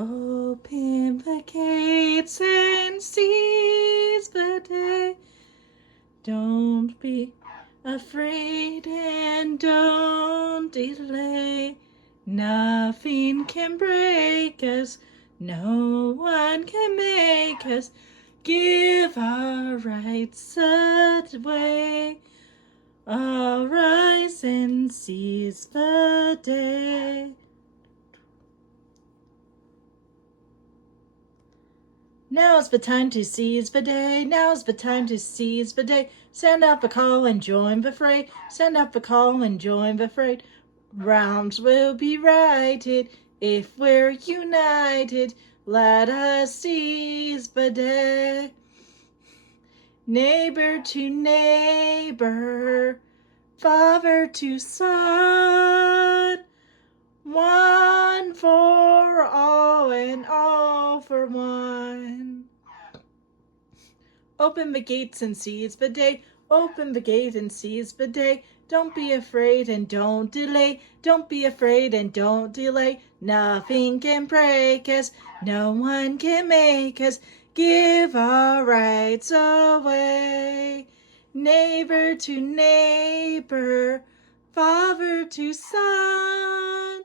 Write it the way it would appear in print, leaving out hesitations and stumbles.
Open the gates and seize the day. Don't be afraid and don't delay. Nothing can break us, no one can make us give our rights away. Arise and seize the day. Now's the time to seize the day. Now's the time to seize the day. Send up the call and join the fray. Send up the call and join the fray. Wrongs will be righted if we're united. Let us seize the day. Neighbor to neighbor, father to son, one for all and all for one. Open the gates and seize the day. Open the gate and seize the day. Don't be afraid and don't delay. Don't be afraid and don't delay. Nothing can break us. No one can make us give our rights away. Neighbor to neighbor, father to son,